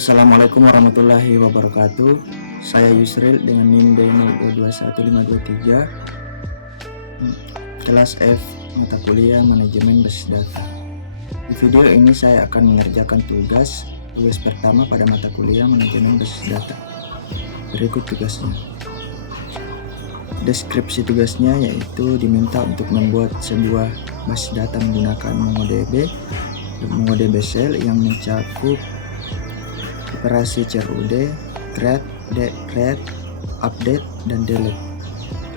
Assalamualaikum warahmatullahi wabarakatuh. Saya Yusril dengan NIM D021523, kelas F, mata kuliah Manajemen Basis Data. Di video ini saya akan mengerjakan tugas pertama pada mata kuliah Manajemen Basis Data. Berikut tugasnya. Deskripsi tugasnya yaitu diminta untuk membuat sebuah basis data menggunakan MongoDB Shell yang mencakup operasi CRUD, create, update, dan delete.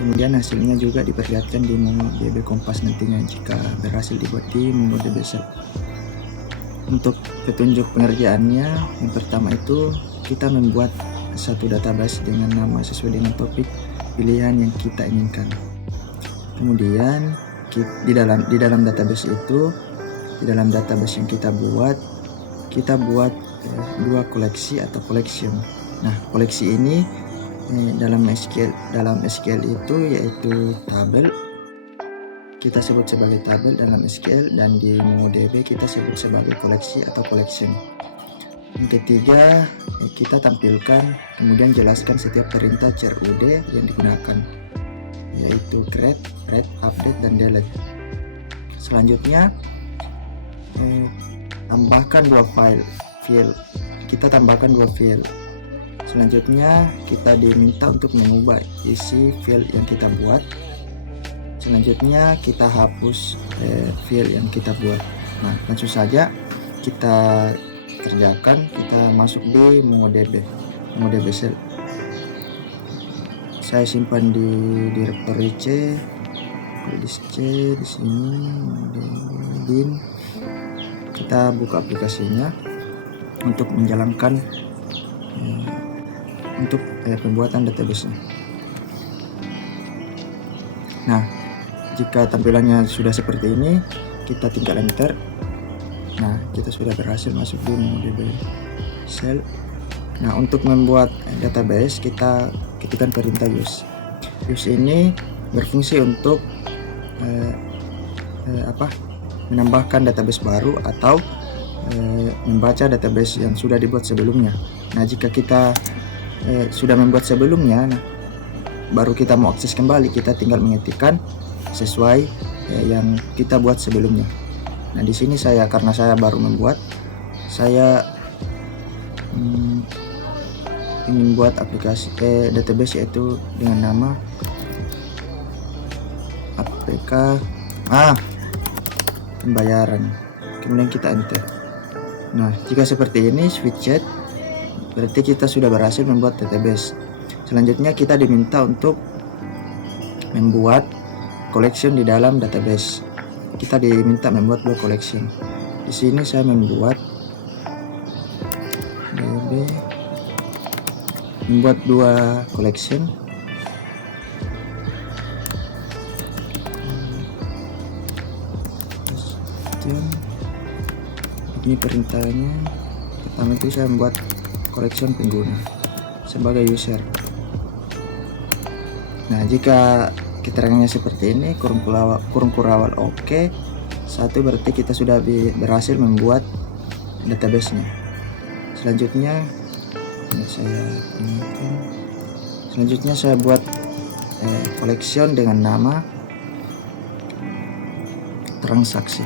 Kemudian hasilnya juga diperlihatkan di MongoDB Kompas nantinya jika berhasil dibuat di MongoDB Shell. Untuk petunjuk pengerjaannya, yang pertama itu kita membuat satu database dengan nama sesuai dengan topik pilihan yang kita inginkan. Kemudian di dalam database itu, di dalam database yang kita buat dua koleksi atau collection. Nah, koleksi ini dalam SQL itu yaitu tabel, kita sebut sebagai tabel dalam SQL, dan di MongoDB kita sebut sebagai koleksi atau collection. Yang ketiga, kita tampilkan kemudian jelaskan setiap perintah CRUD yang digunakan, yaitu create, update, dan delete. Selanjutnya tambahkan dua file. Kita tambahkan dua file. Selanjutnya kita diminta untuk mengubah isi file yang kita buat. Selanjutnya kita hapus file yang kita buat. Nah, langsung saja kita kerjakan. Kita masuk di MongoDB Shell. Saya simpan di directory C, disk C di sini, bin. Kita buka aplikasinya untuk menjalankan pembuatan database-nya. Nah, jika tampilannya sudah seperti ini, kita tinggal enter. Nah, kita sudah berhasil masuk di MongoDB Shell. Nah, untuk membuat database kita ketikkan perintah use. Use ini berfungsi untuk menambahkan database baru atau membaca database yang sudah dibuat sebelumnya. Nah, jika kita sudah membuat sebelumnya, baru kita mau akses kembali, kita tinggal mengetikkan sesuai yang kita buat sebelumnya. Nah, di sini karena saya baru membuat, saya ingin buat aplikasi database yaitu dengan nama apk pembayaran. Kemudian kita enter. Nah, jika seperti ini switched, berarti kita sudah berhasil membuat database. Selanjutnya kita diminta untuk membuat collection di dalam database. Kita diminta membuat dua collection. Di sini saya membuat dua collection. Ini perintahnya. Pertama itu saya membuat collection pengguna sebagai user. Nah, jika keterangannya seperti ini, kurung kurawal oke, satu berarti kita sudah berhasil membuat database-nya. Selanjutnya saya buat collection dengan nama transaksi.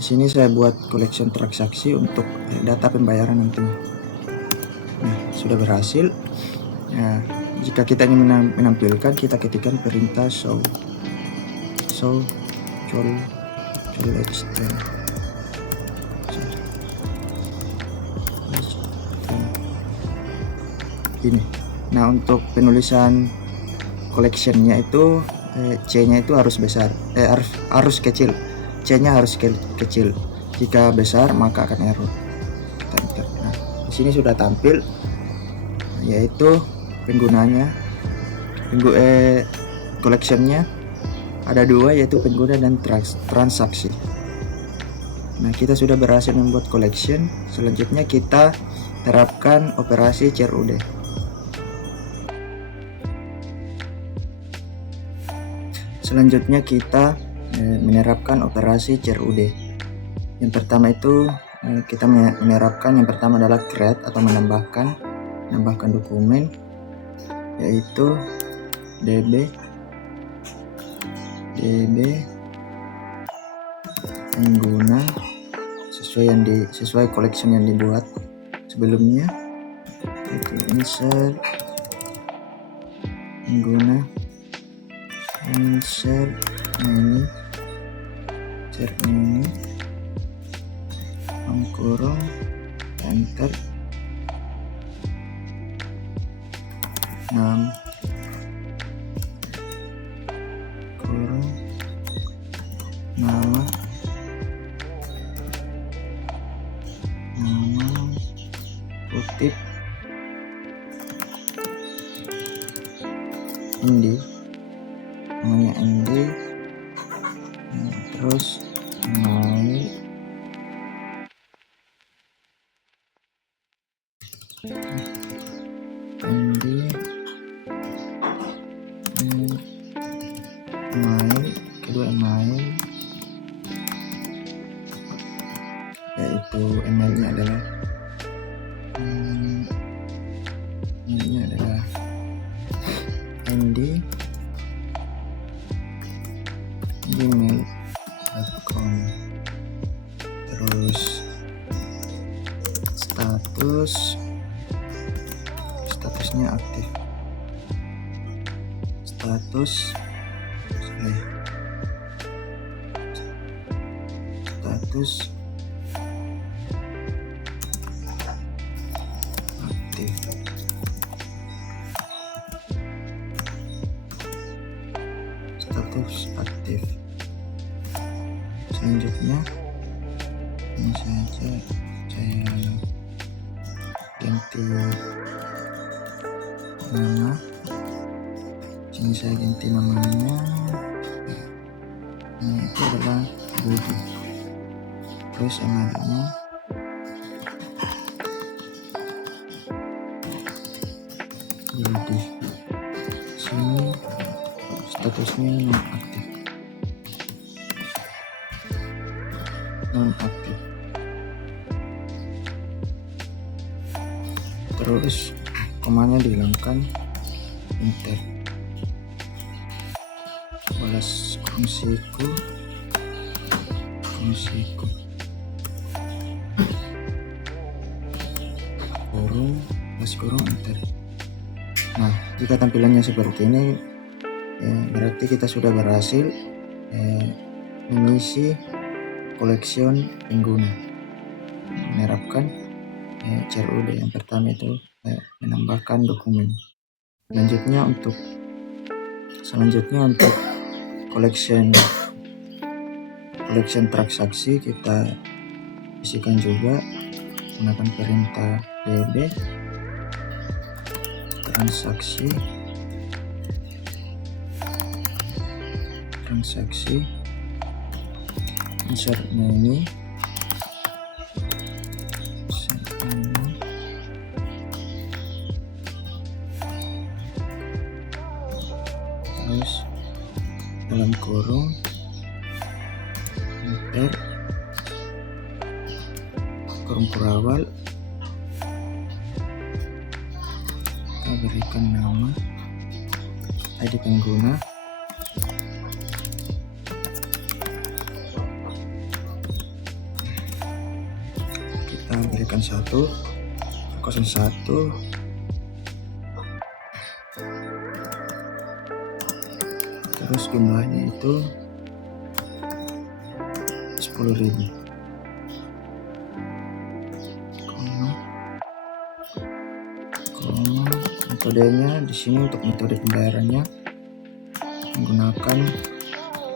Di sini saya buat collection transaksi untuk data pembayaran nantinya. Nah, sudah berhasil. Nah, jika kita ingin menampilkan, kita ketikkan perintah show extend. Ini. Nah, untuk penulisan collectionnya itu C-nya itu harus besar, harus kecil. C-nya harus kecil. Jika besar maka akan error. Kita enter. Nah, di sini sudah tampil yaitu penggunanya. Collectionnya ada dua, yaitu pengguna dan transaksi. Nah, kita sudah berhasil membuat collection. Selanjutnya kita terapkan operasi CRUD. Selanjutnya kita menerapkan operasi CRUD. Yang pertama itu kita menerapkan yang pertama adalah create atau menambahkan dokumen, yaitu db pengguna sesuai collection yang dibuat sebelumnya, yaitu insert pengguna, insert menu, kurung enter 6 kurung nama kutip Indi, namanya Indi, terus my Indi, kedua email, yaitu emailnya adalah gmail.com. Terus statusnya aktif, status aktif. Selanjutnya ini saja saya ganti nama, sini saya ganti namanya, itu adalah Budi. Terus emailnya Budi, sini statusnya non aktif. Terus komanya dihilangkan, enter, balas fungsiku kurung enter. Nah, jika tampilannya seperti ini, berarti kita sudah berhasil mengisi collection pengguna, menerapkan CRUD. Yang pertama itu menambahkan dokumen. Selanjutnya untuk collection transaksi kita isikan juga menggunakan perintah db transaksi insert menu, terus dalam kurung enter, kurung kurawal, kita berikan nama, ID pengguna, kita berikan 101, terus jumlahnya itu 10.000, metodenya di sini. Untuk metode pembayarannya menggunakan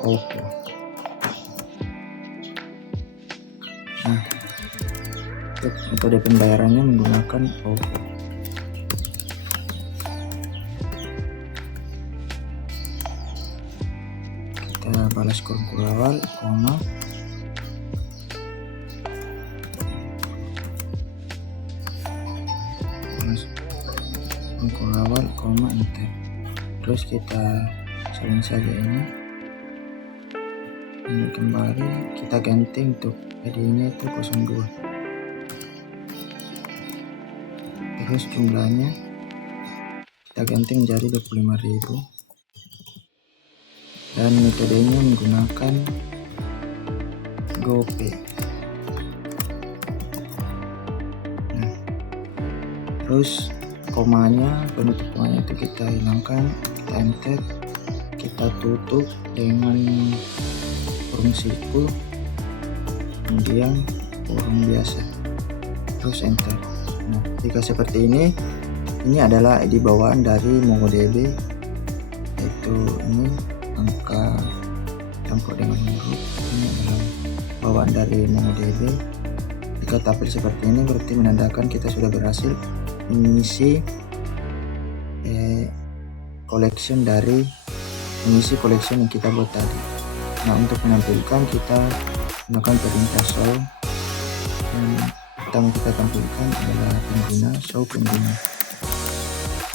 OVO. Nah, untuk metode pembayarannya menggunakan OVO. Kita balas kurung kurawal, koma, awal, koma, enter. Terus kita salin saja ini kembali, kita ganti untuk ID nya itu 02. terus jumlahnya kita ganti menjadi 25.000 dan metodenya menggunakan GoPay. Nah, terus komanya, penutup komanya itu kita hilangkan, kita enter, kita tutup dengan kurung siku, kemudian kurung biasa, terus enter. Nah, jika seperti ini adalah ID bawaan dari MongoDB, yaitu ini angka campur dengan huruf. Ini adalah bawaan dari MongoDB. Jika tampil seperti ini berarti menandakan kita sudah berhasil mengisi collection yang kita buat tadi. Nah, untuk menampilkan kita gunakan perintah show. Yang pertama kita tampilkan adalah pengguna, show pengguna,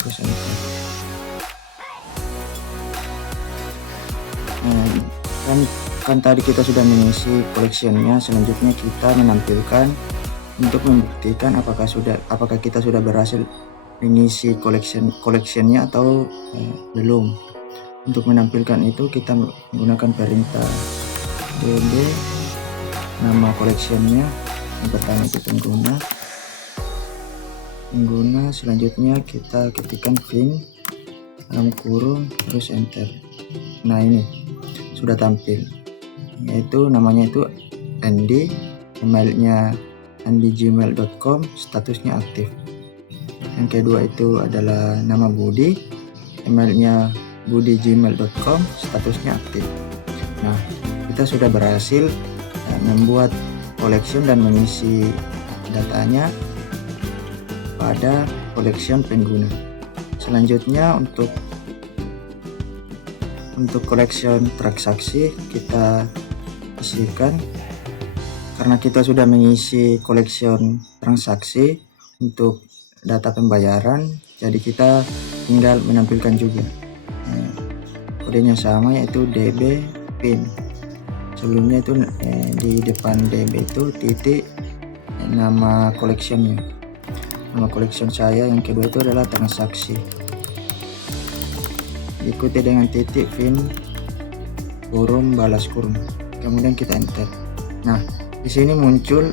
terus enter. Kan tadi kita sudah mengisi collectionnya. Selanjutnya kita menampilkan untuk membuktikan apakah kita sudah berhasil mengisi collectionnya atau belum. Untuk menampilkan itu kita menggunakan perintah db nama collectionnya. Yang pertama itu pengguna, selanjutnya kita ketikkan fin dalam kurung terus enter. Nah, ini sudah tampil, yaitu namanya itu Andi, emailnya andigmail.com, statusnya aktif. Yang kedua itu adalah nama Budi, emailnya budigmail.com, statusnya aktif. Nah, kita sudah berhasil membuat collection dan mengisi datanya pada collection pengguna. Selanjutnya untuk collection transaksi kita isikan. Karena kita sudah mengisi collection transaksi untuk data pembayaran, jadi kita tinggal menampilkan juga kodenya sama, yaitu db pin. Sebelumnya itu di depan db itu titik nama collectionnya, nama collection saya. Yang kedua itu adalah transaksi, diikuti dengan titik pin kurung balas kurung, kemudian kita enter. Nah, di sini muncul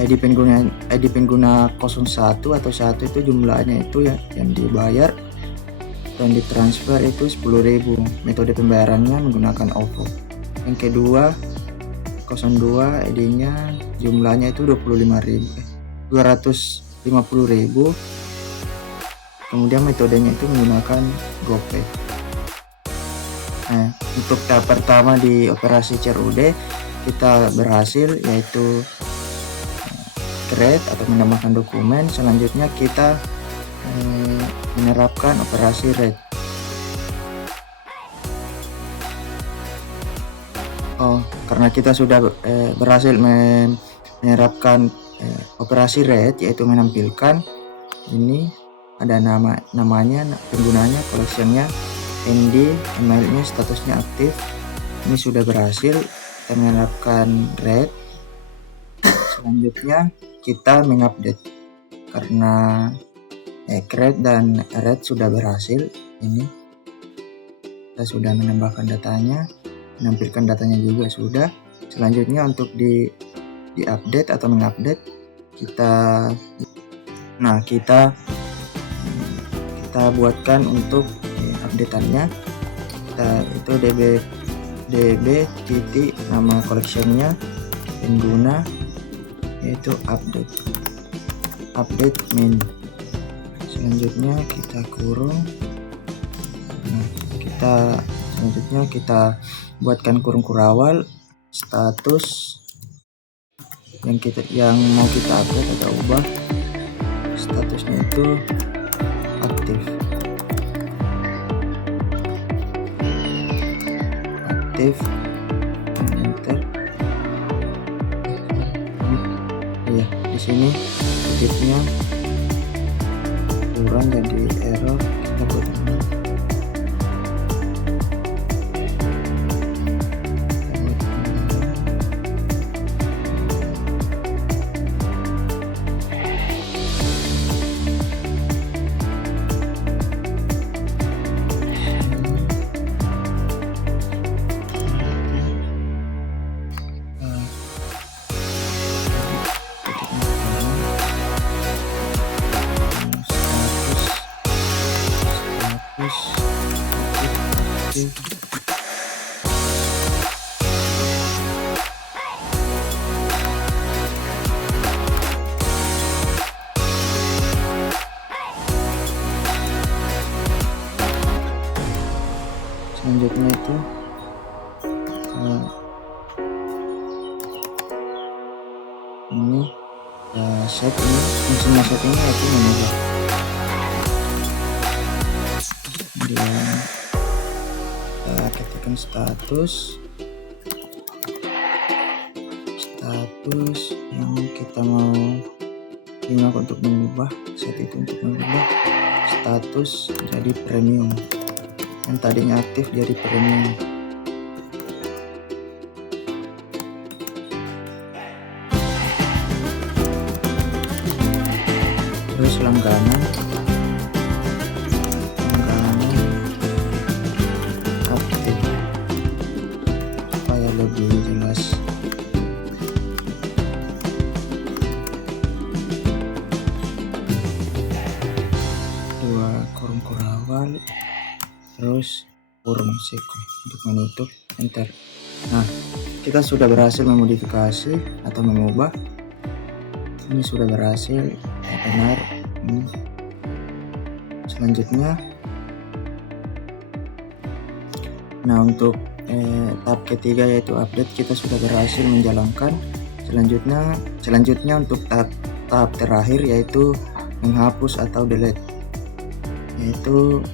ID pengguna 01 atau 1 itu jumlahnya itu yang dibayar dan ditransfer itu 10.000. Metode pembayarannya menggunakan OVO. Yang kedua 02 ID-nya jumlahnya itu 250.000. Kemudian metodenya itu menggunakan GoPay. Nah, untuk tahap pertama di operasi CRUD kita berhasil, yaitu create atau menambahkan dokumen. Selanjutnya kita menerapkan operasi read. Karena kita sudah berhasil menerapkan operasi read, yaitu menampilkan ini ada namanya, penggunanya, collectionnya, ND, emailnya, statusnya aktif. Ini sudah berhasil kita menerapkan read. Selanjutnya kita mengupdate karena create dan read sudah berhasil. Ini kita sudah menambahkan datanya, menampilkan datanya juga sudah. Selanjutnya untuk di update atau mengupdate kita buatkan untuk updateannya. Itu db titik nama collectionnya, pengguna, yaitu update min. Selanjutnya kita kurung. Selanjutnya kita buatkan kurung kurawal status yang mau kita update atau ubah. Statusnya itu aktif. Enter. Ya, di sini titiknya kurang jadi error, kita buat ini. masak ini, fungsi masak ini yaitu mengubah. Kemudian kita ketikkan status yang kita mau gunakan untuk mengubah. Saat itu untuk mengubah status jadi premium, yang tadinya aktif jadi premium. Terus langganan aktif supaya lebih jelas. Kurung kurawal, terus kurung siku untuk menutup, enter. Nah, kita sudah berhasil memodifikasi atau mengubah. Ini sudah berhasil, benar. Selanjutnya, nah untuk tahap ketiga yaitu update, kita sudah berhasil menjalankan. Selanjutnya untuk tahap terakhir yaitu menghapus atau delete, yaitu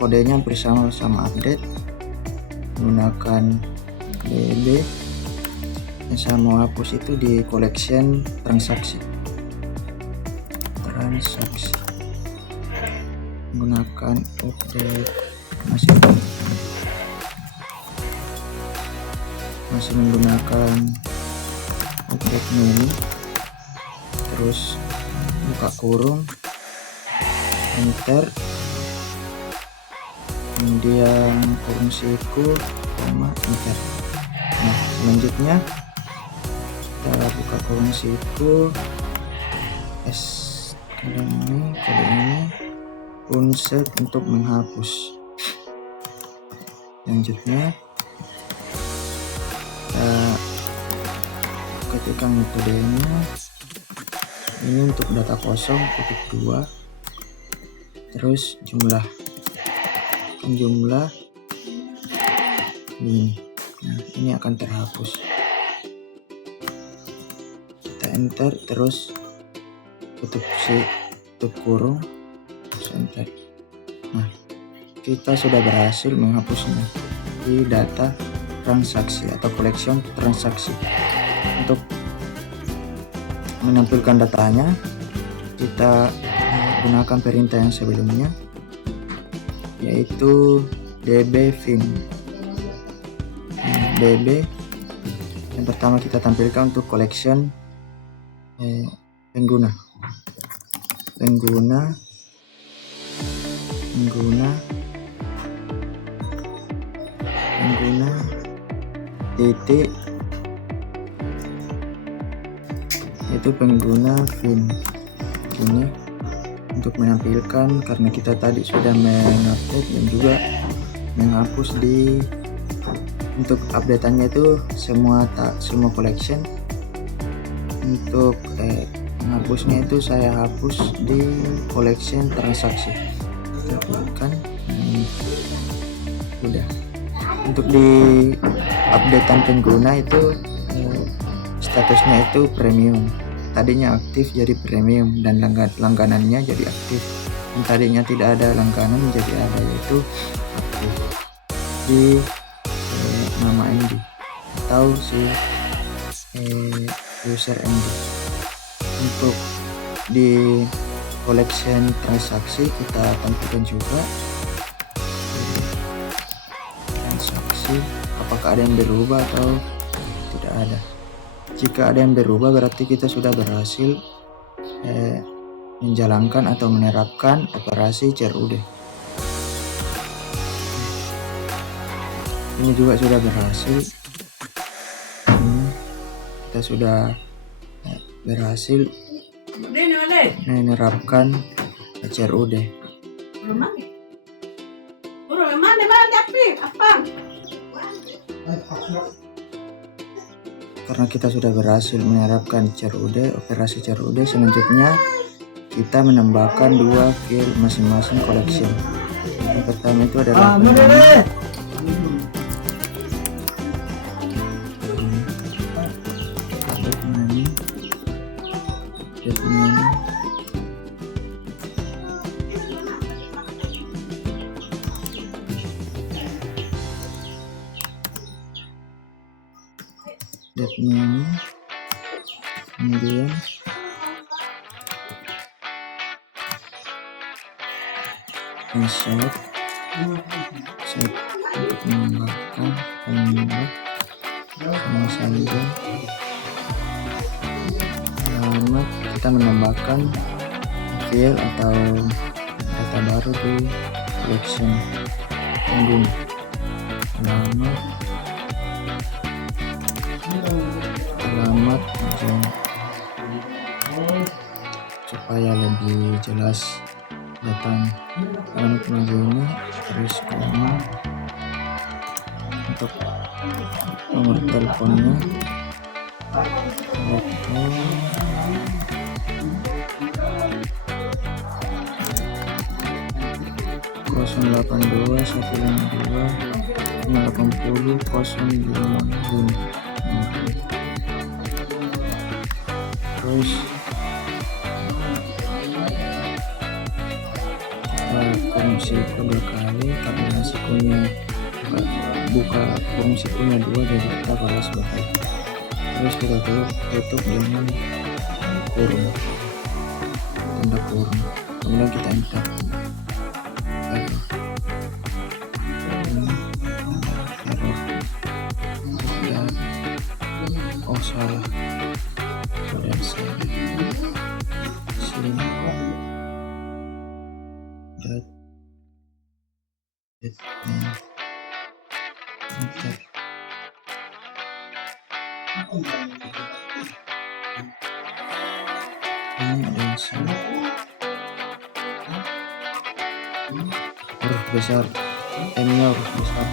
kodenya hampir sama update menggunakan DB. Yang saya mau hapus itu di collection transaksi menggunakan update, masih menggunakan update menu, terus buka kurung, enter, kemudian kurung siku, enter. Nah, selanjutnya kita buka kurung siku, kode ini unset untuk menghapus. Selanjutnya kita ketikkan metodenya, ini untuk data kosong _2, terus jumlah ini. Nah, ini akan terhapus. Kita enter, terus tutup kurung, terus enter. Nah, kita sudah berhasil menghapusnya di data transaksi atau collection transaksi. Untuk menampilkan datanya, kita gunakan perintah yang sebelumnya, yaitu db_fin. db yang pertama kita tampilkan untuk collection pengguna titik, itu pengguna fin. Ini untuk menampilkan, karena kita tadi sudah mengupdate dan juga menghapus untuk updateannya itu semua collection. Untuk menghapusnya itu saya hapus di collection transaksi. Tekan udah. Untuk di updatean pengguna itu statusnya itu premium, tadinya aktif jadi premium, dan langganannya jadi aktif. Yang tadinya tidak ada langganan menjadi ada, yaitu aktif di nama MD atau si user MD. Untuk di collection transaksi kita tampilkan juga transaksi, apakah ada yang berubah atau tidak ada. Jika ada yang berubah berarti kita sudah berhasil menjalankan atau menerapkan operasi CRUD. Ini juga sudah berhasil. Kita sudah berhasil menerapkan CRUD. Karena kita sudah berhasil menerapkan CRUD, operasi CRUD, selanjutnya kita menambahkan 2 file masing-masing collection. Yang pertama itu adalah ini, kemudian set untuk menambahkan sama saja. Alamat kita menambahkan file atau data baru di collection pengguna. Alamat supaya lebih jelas datang alamat ini, terus koma untuk nomor teleponnya, telepon 082 152 580 055. Terus kurung siku 2 kali, karena sikunya buka kurung sikunya 2, jadi kita balas 2 kali. Terus kita tutup dengan kurung, tanda kurung, kemudian kita enter. Oh salah, kemudian sini enter. Ini ada yang salah, huruf besar, M-nya huruf besar.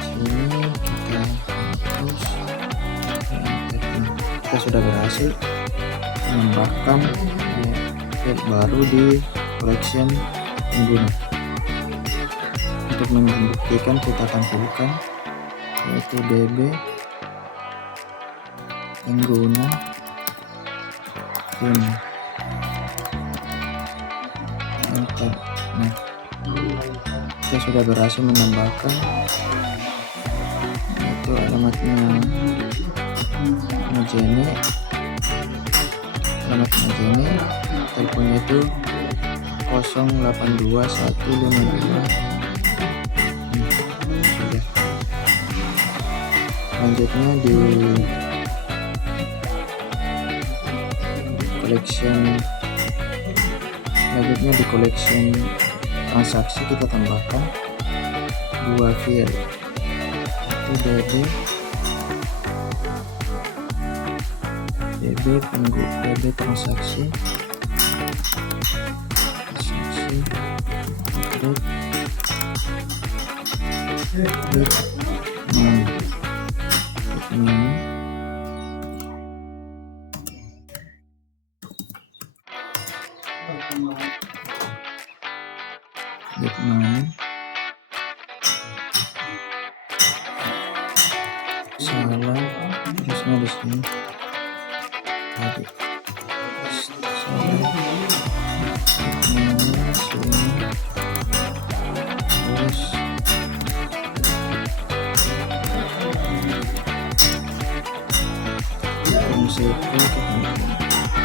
Sini kita hapus. Kita sudah berhasil menambahkan file baru di collection pengguna. Untuk membuktikan kita tampilkan yaitu db pengguna ini, enter. Nah, kita sudah berhasil menambahkan itu alamatnya Majene, teleponnya itu 082152. Sudah. Selanjutnya di collection transaksi kita tambahkan 2 file, itu db transaksi salah, terusnya di sini tadi salah, terus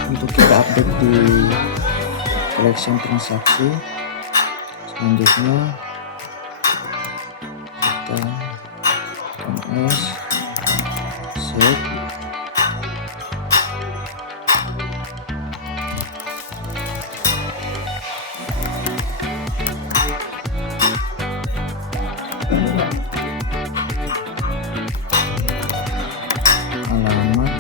untuk kita update di collection transaksi. Selanjutnya kita ms set alamat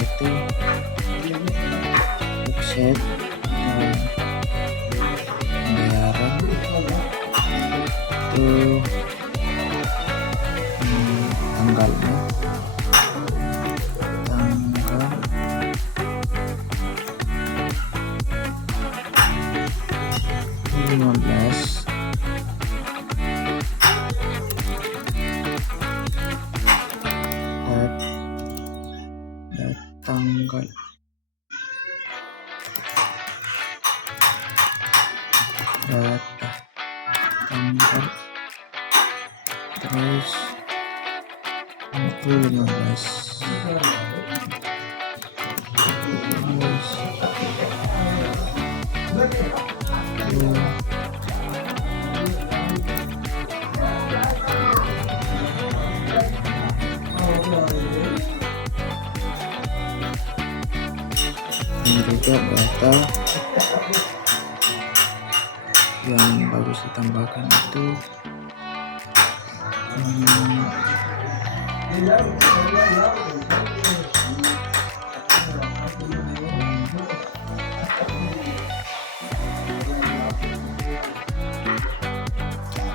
itu set pembayaran itu tanggalnya tanggal 15 tanggal data tanggal, terus itu 15, dan juga data yang bagus ditambahkan itu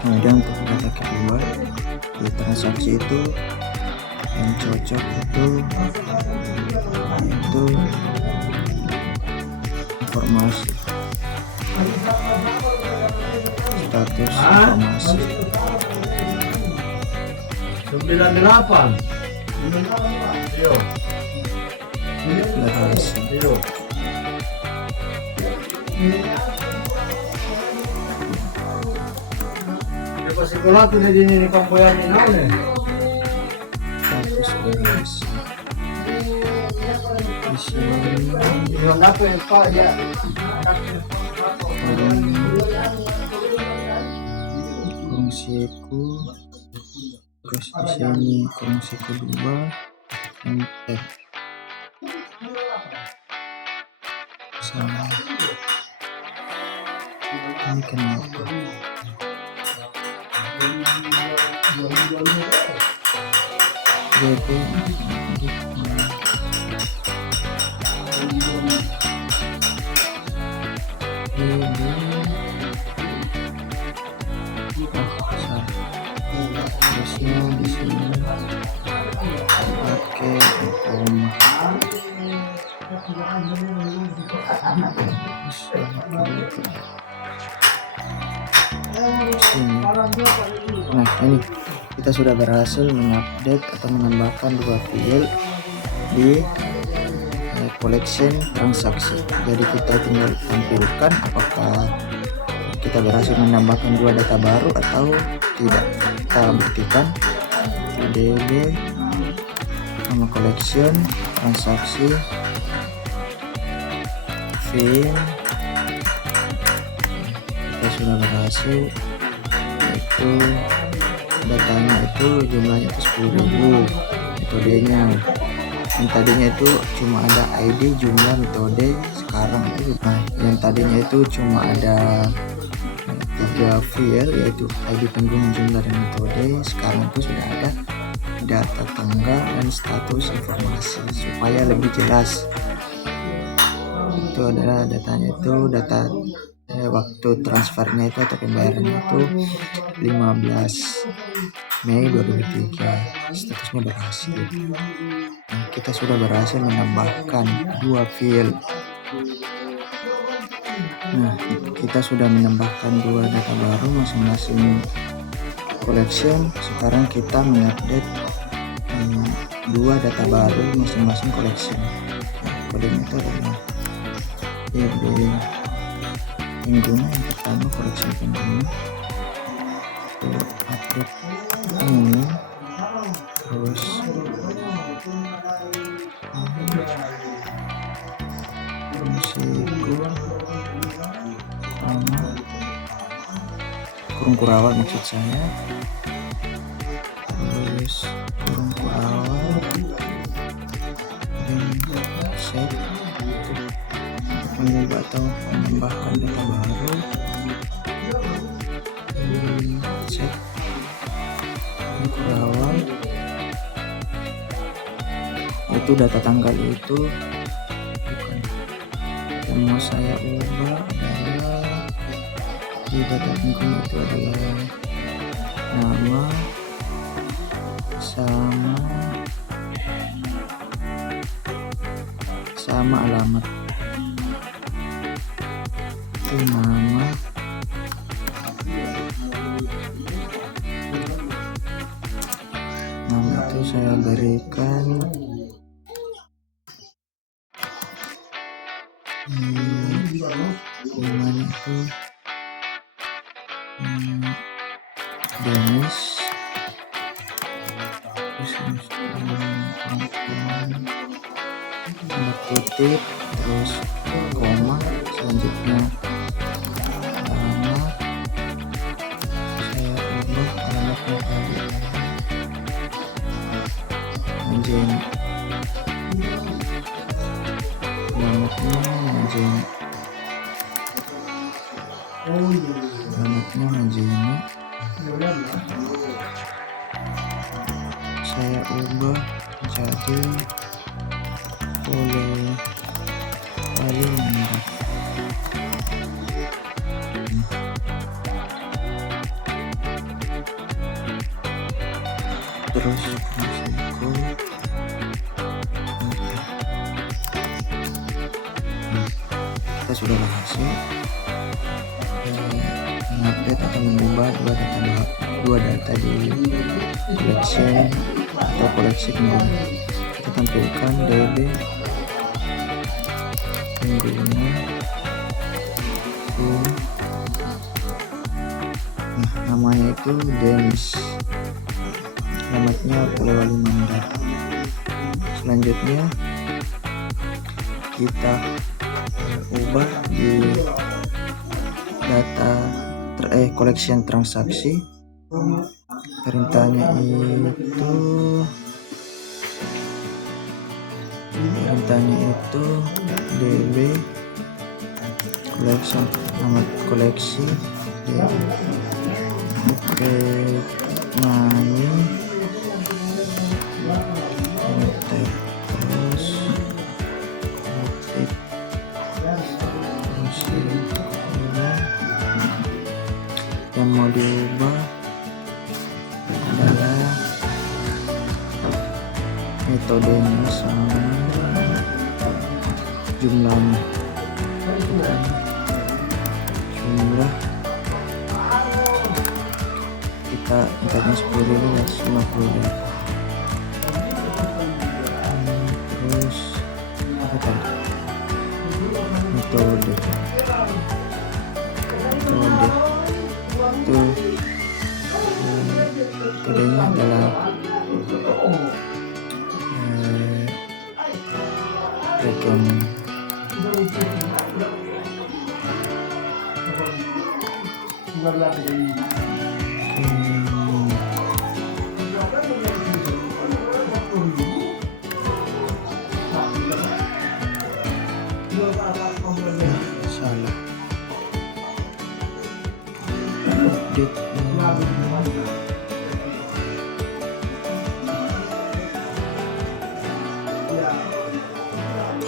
kemudian untuk data kedua di transaksi itu yang cocok itu informasi status informasi 98. deklarasi. Sekolah tuh di sini kampuyan ini nih. Status informasi di sini Yang dapat Pak ya. kurung siku, terus di sini kurung siku 2 enter sama ini kenapa jadi harusnya di sini pakai koma sini. Nah ini kita sudah berhasil mengupdate atau menambahkan 2 field di collection transaksi. Jadi kita tinggal tampilkan apakah kita berhasil menambahkan 2 data baru atau tidak. Kita buktikan DB nama collection transaksi field, kita sudah berhasil, itu datanya itu jumlahnya itu 10.000, metodenya yang tadinya itu cuma ada ID jumlah metode, sekarang itu yang tadinya itu cuma ada 3 field yaitu ID pengguna jumlah dan metode, sekarang itu sudah ada data tanggal dan status informasi supaya lebih jelas. Itu adalah datanya itu data waktu transfernya itu atau pembayarannya itu 15 Mei 2003, statusnya berhasil. Nah, kita sudah berhasil menambahkan 2 field. Nah, kita sudah menambahkan 2 data baru masing-masing collection. Sekarang kita mengupdate 2 data baru masing-masing collection. Nah, kodenya itu adalah DB pengguna, yang pertama collection pengguna, itu update ini, terus kurung kurawal maksud saya, terus kurung kurawal dan set untuk mengubah atau menambahkan data baru, set kurung kurawal itu data tanggal itu bukan yang mau saya ubah adalah di data pengguna itu adalah nama sama alamat, itu nama itu saya berikan gimana itu Denis, terus tanda kutip, terus koma, selanjutnya alamat. Saya ubah alamatnya tadi Majen, alamatnya Majen, alamatnya Majene. Saya ubah jadi Polewali Mandar. Terus masukku kita sudah berhasil mengupdate atau mengubah dua data di collection atau koleksi pengguna. Kita tampilkan DB pengguna. Nah, namanya itu Denis, alamatnya Polewali Mandar. Selanjutnya kita ubah di data collection transaksi. Perintahnya itu DB collection, alamat koleksi oke nani terus yang mau diubah adalah metodenya sama jumlahnya. Jumlah kita angkatnya 10.000 dan 50.000. Terus apa tadi? Metode itu metodenya adalah rekening. Salah update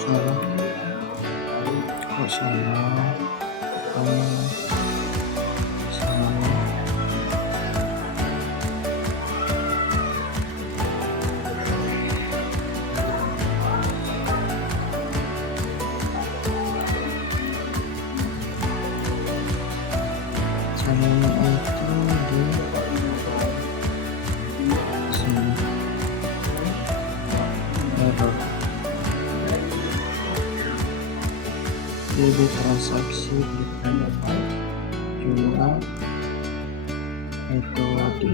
salah kok salah salah salahnya itu di sini error DB transaksi jumlah metode.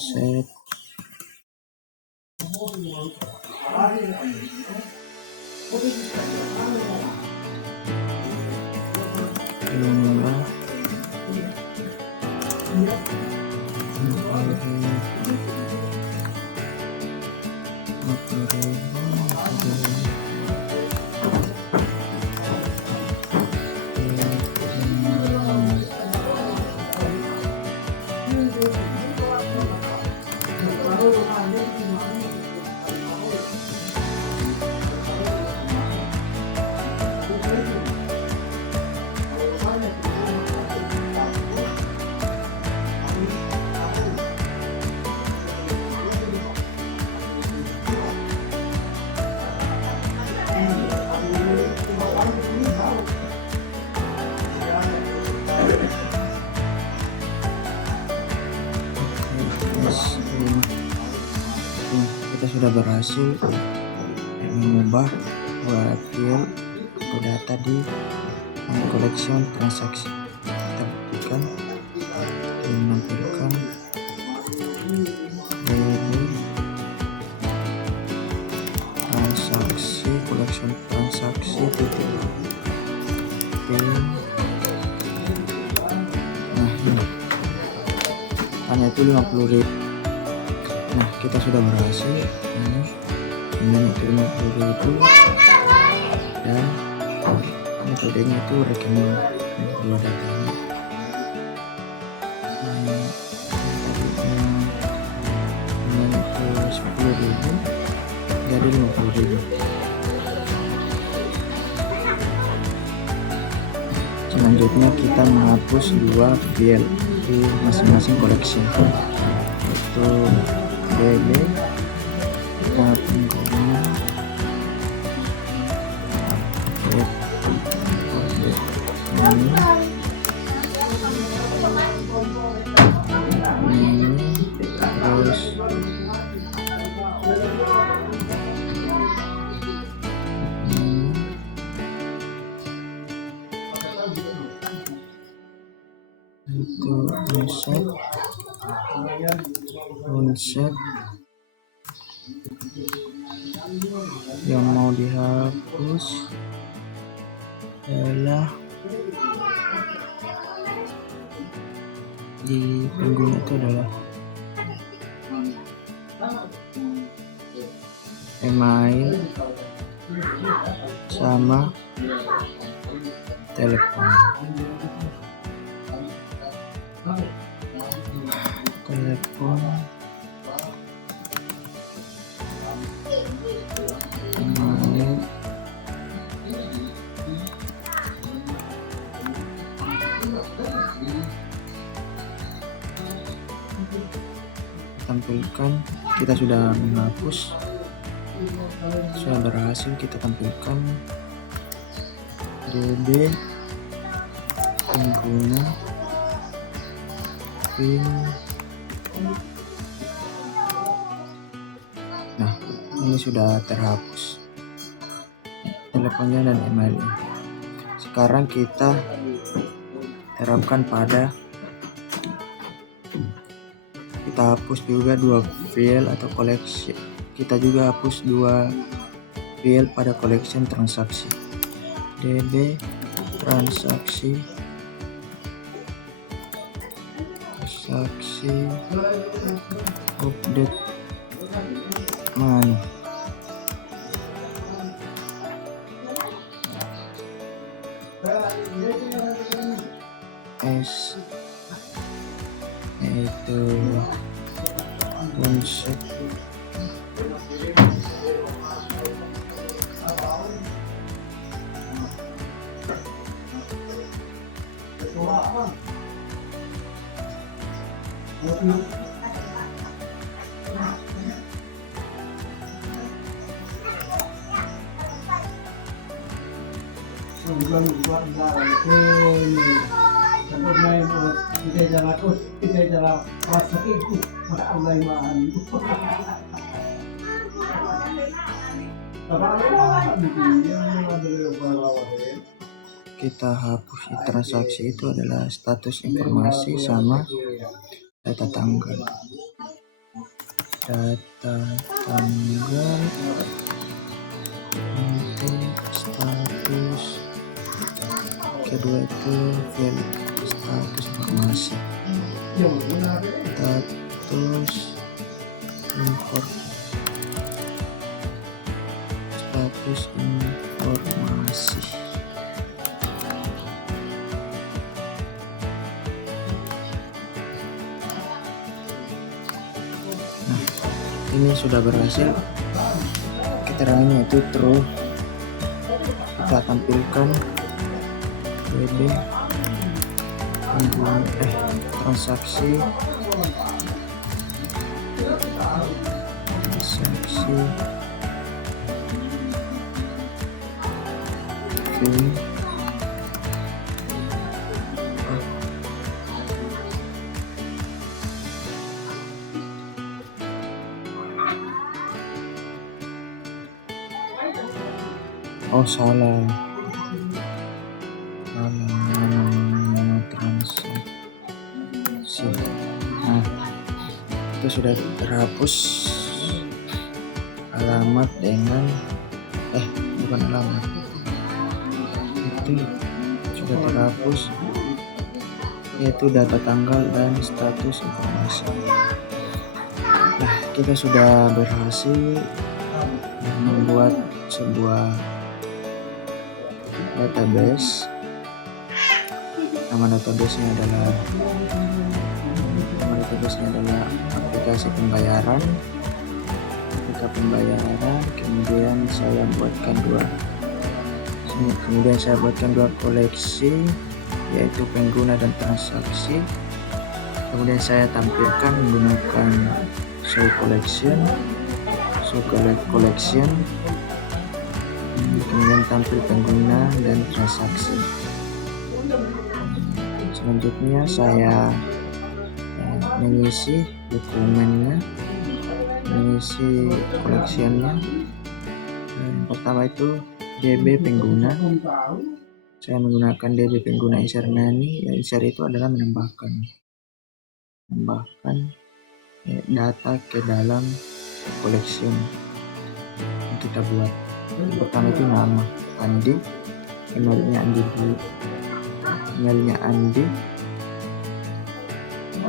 set jumlah kita sudah berhasil mengubah buat field atau data di collection transaksi. Kita buktikan dan menampilkan transaksi collection transaksi titik nah ini hanya itu 50.000. Nah kita sudah berhasil ini itu 50.000 dan metodenya itu rekening dua datanya. Tadinya itu 10.000 jadi 50.000. Selanjutnya kita menghapus dua file di masing-masing collection, yaitu DB kita pengguna terus itu konsep yang mau dihapus adalah di pengguna itu adalah email sama telepon. Email tampilkan kita sudah menghapus, sudah berhasil kita tampilkan DB pengguna PIN. Nah ini sudah terhapus teleponnya dan emailnya. Sekarang kita terapkan pada kita hapus juga dua file atau koleksi. Kita juga hapus dua file pada collection transaksi. DB transaksi update money. yaitu konsep kita hapus transaksi itu adalah status informasi sama data tanggal. Untuk status kedua itu file status informasi, status informasi. Nah, ini sudah berhasil. Keterangannya itu true. Kita tampilkan DB transaksi fee salah transaksi. Nah, itu sudah terhapus alamat dengan bukan alamat, itu sudah terhapus, yaitu data tanggal dan status informasi. Nah, kita sudah berhasil membuat sebuah database. Nama database-nya adalah aplikasi pembayaran. Kemudian saya buatkan dua koleksi, yaitu pengguna dan transaksi. Kemudian saya tampilkan menggunakan show collection. Kemudian tampil pengguna dan transaksi. Selanjutnya saya mengisi dokumennya, mengisi collectionnya. Yang pertama itu DB pengguna. Saya menggunakan DB pengguna insert nani. Insert itu adalah menambahkan data ke dalam collection yang kita buat. Yang pertama itu nama Andi, emailnya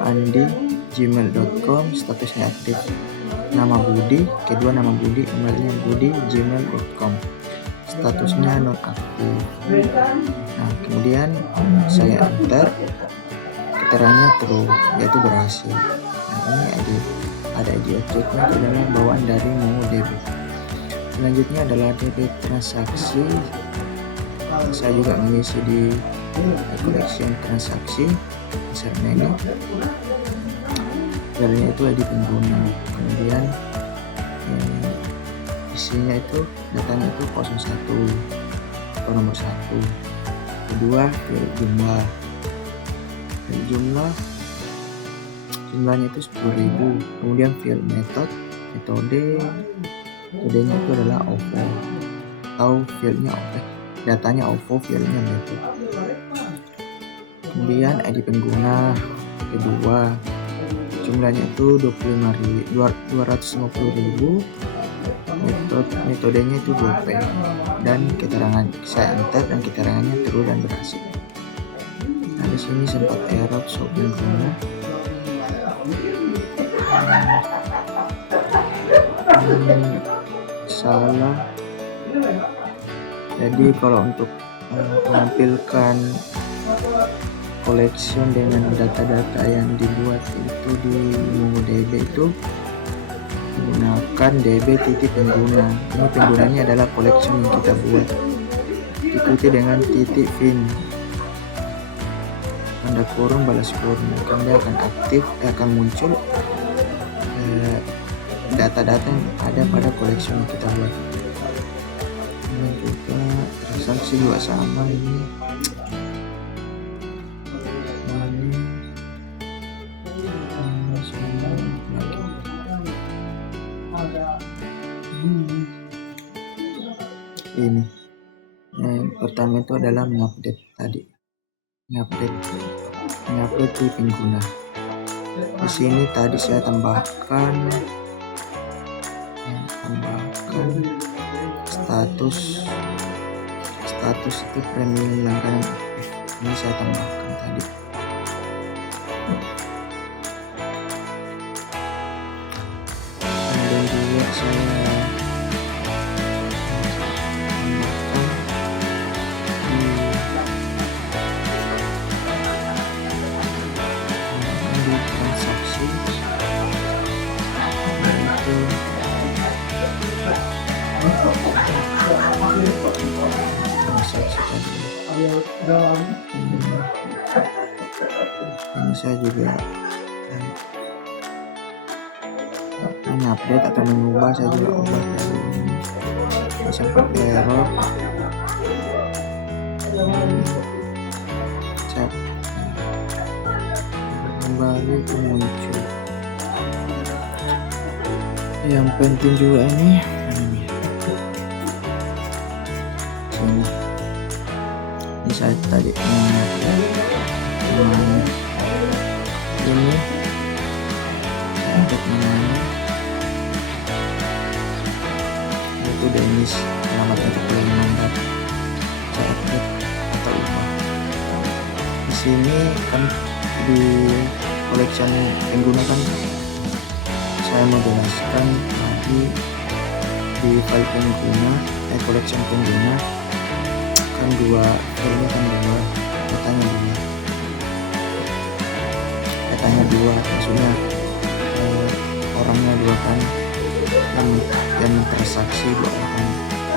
Andi gmail.com, statusnya aktif. Nama Budi, kedua nama Budi, emailnya budi@gmail.com, statusnya non aktif. Nah, kemudian saya enter, keterangannya true, yaitu berhasil. Nah, ini ada ID objeknya, itu adalah bawaan dari MongoDB. Selanjutnya adalah DB transaksi. Saya juga mengisi di collection transaksi insert menu. Filenya itu ID pengguna. Kemudian isinya itu datanya itu 01 atau nomor 1. Kedua jumlahnya itu 10.000. Kemudian file metodenya itu adalah OVO atau filenya datanya OVO, filenya method. Kemudian ID pengguna kedua, jumlahnya itu 250.000. Metodenya itu 2P, dan keterangan saya enter dan keterangannya true dan berhasil. Nah, di sini sempat error show pengguna. Salah. Jadi kalau untuk menampilkan collection dengan data-data yang dibuat itu di MongoDB itu menggunakan db titik pengguna. Ini penggunanya adalah collection yang kita buat, diikuti dengan titik fin tanda kurung balas kurung, maka dia akan aktif, akan muncul data-data yang ada pada collection yang kita buat. Ini juga transaksi juga sama ini. Ini yang pertama itu adalah mengupdate tadi, mengupdate di pengguna. Di sini tadi saya tambahkan status itu premium langganan aktif. Ini saya tambahkan tadi. Kemudian juga saya di transaksi tadi. Ini saya juga mengupdate atau mengubah, saya juga ubah dari ini sempat error. Cek kembali itu muncul. Yang penting juga ini saya tadi ini untuk itu Dennis, selamat untuk mandat saya update atau ubah. Di sini kan di collection pengguna kan saya mau jelaskan tadi di file pengguna collection pengguna kan dua filenya kan dua, datanya dua, maksudnya orangnya dua kan, yang transaksi dua orang,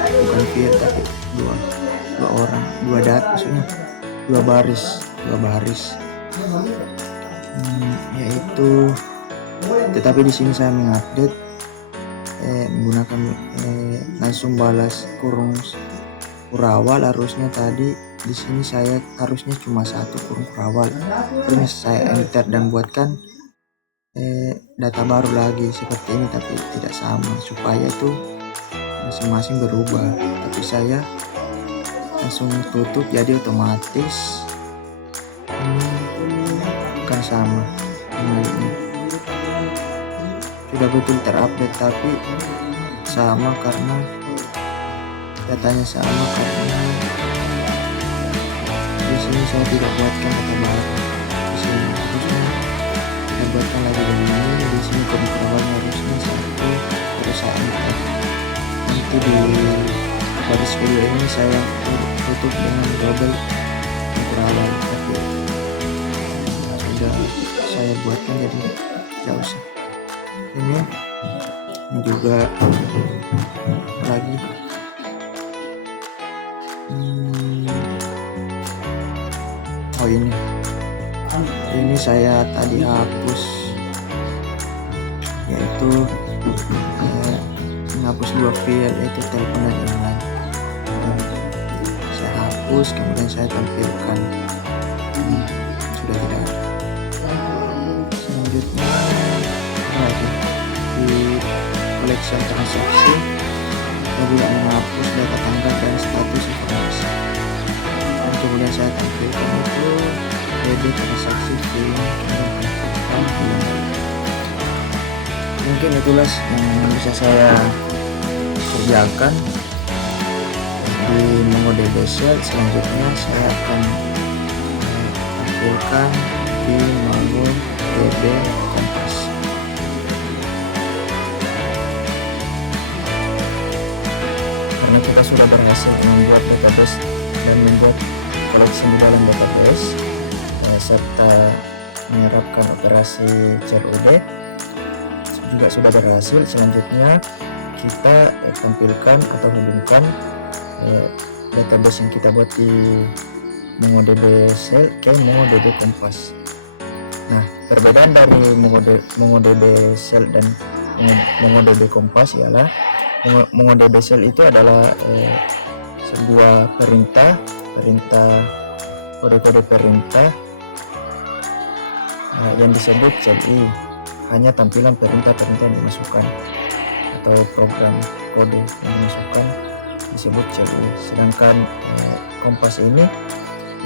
bukan file tapi dua orang, dua data, maksudnya dua baris yaitu. Tetapi di sini saya mengupdate menggunakan langsung balas kurung kurawal. Harusnya tadi di sini saya harusnya cuma satu kurung kurawal, ini saya enter dan buatkan data baru lagi seperti ini, tapi tidak sama, supaya itu masing-masing berubah. Tapi saya langsung tutup, jadi otomatis ini akan sama. Ini sudah betul terupdate, tapi sama karena datanya sama, karena di sini saya tidak buatkan data baru. Di sini harusnya kita buatkan lagi begini. Di sini kode perawalnya harusnya satu perusahaan. Nanti di baris video ini saya tutup dengan double perawal, tapi sudah saya buatkan jadi tidak usah. Ini juga lagi ini saya tadi hapus, yaitu menghapus dua file, yaitu telepon dan email. Saya hapus, kemudian saya tampilkan sudah tidak ada. Selanjutnya lagi di collection transaksi saya juga menghapus data tanggal dan status informasi, dan kemudian saya tampilkan itu debit transaksi mungkin itulah yang bisa saya kerjakan di MongoDB Shell. Selanjutnya saya akan tampilkan di MongoDB Compass. Karena kita sudah berhasil membuat database dan membuat koleksi di dalam database, beserta menerapkan operasi CRUD juga sudah berhasil. Selanjutnya kita tampilkan atau hubungkan database yang kita buat di MongoDB Shell ke MongoDB Compass. Nah, perbedaan dari MongoDB Shell dan MongoDB Compass ialah MongoDB Shell itu adalah sebuah perintah kode-kode perintah yang disebut CLI, hanya tampilan perintah-perintah yang dimasukkan atau program kode yang dimasukkan disebut CLI. Sedangkan Compass ini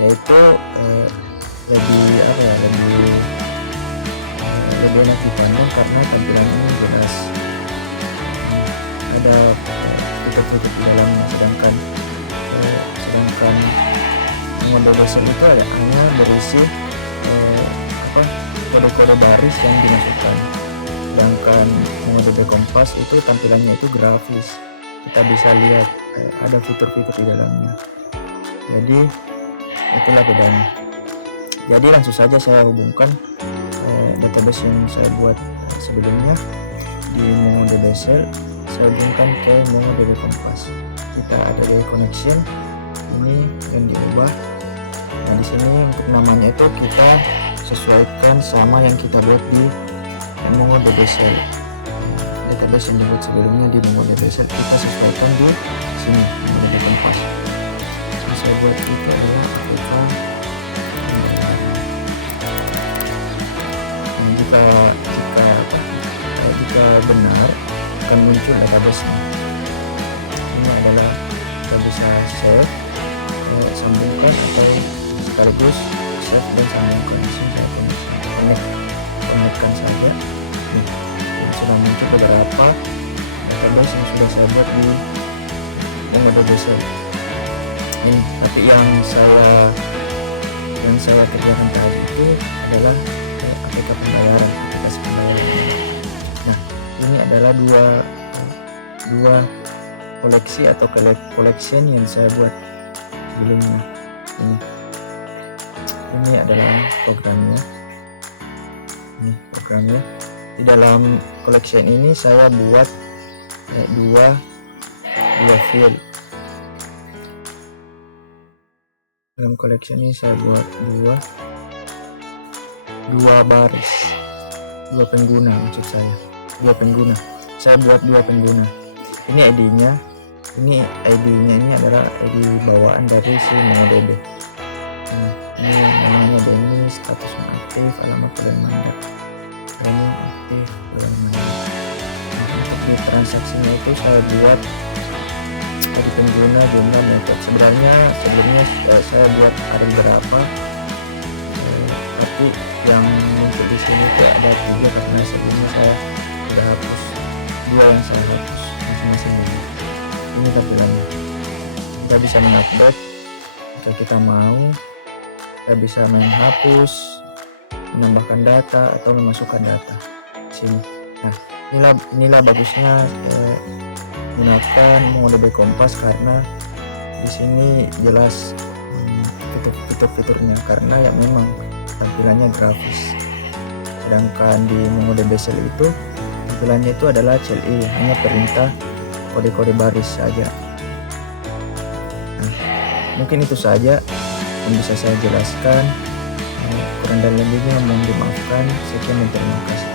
yaitu lebih enak dipandang karena tampilan ini jelas, ada fitur-fitur di dalamnya. Sedangkan MongoDB Shell itu hanya berisi kode-kode baris yang dimasukkan. Sedangkan MongoDB Compass itu tampilannya itu grafis, kita bisa lihat ada fitur-fitur di dalamnya. Jadi itulah bedanya. Jadi langsung saja saya hubungkan database yang saya buat sebelumnya di MongoDB Shell, saya hubungkan ke MongoDB Compass. Kita ada di connection ini yang diubah. Nah, di sini untuk namanya itu kita sesuaikan sama yang kita buat di MongoDB Shell. Database yang dibuat sebelumnya di MongoDB Shell kita sesuaikan di sini MongoDB Compass. Yang saya buat itu adalah jika benar akan muncul database ini adalah kita bisa save, sambungkan atau sekaligus save dan sambungkan. Di sini saya connectkan saja. Yang sudah muncul beberapa database yang sudah saya buat di MongoDB Shell ini. Tapi yang saya kerjakan tadi itu adalah aplikasi pembayaran. Nah, ini adalah dua koleksi atau collection yang saya buat sebelumnya. Ini adalah programnya. Ini programnya. Di dalam collection ini saya buat dua field. Dalam collection ini saya buat dua baris, dua pengguna maksud saya, dua pengguna. Saya buat dua pengguna. Ini ID-nya, ini adalah ID bawaan dari si MongoDB. Ini namanya Denny, status aktif, alamat bulan mandat. Ini aktif bulan mandat. Untuk di transaksinya itu saya buat ID pengguna, jumlah, metode. Sebenarnya sebelumnya saya buat ada berapa, tapi yang muncul di sini itu ada 3 karena sebelumnya saya sudah hapus 2 yang saya hapus masing-masing ini. Ini tampilannya. Kita bisa mengupdate jika kita mau. Kita bisa menghapus, menambahkan data atau memasukkan data di sini. Nah, inilah bagusnya gunakan MongoDB Compass karena di sini jelas fitur-fiturnya, karena ya memang tampilannya grafis. Sedangkan di MongoDB Shell itu tampilannya itu adalah CLI, hanya perintah kode-kode baris saja. Nah, mungkin itu saja yang bisa saya jelaskan. Kurang dan lebihnya mohon dimaafkan. Sekian dan terima kasih.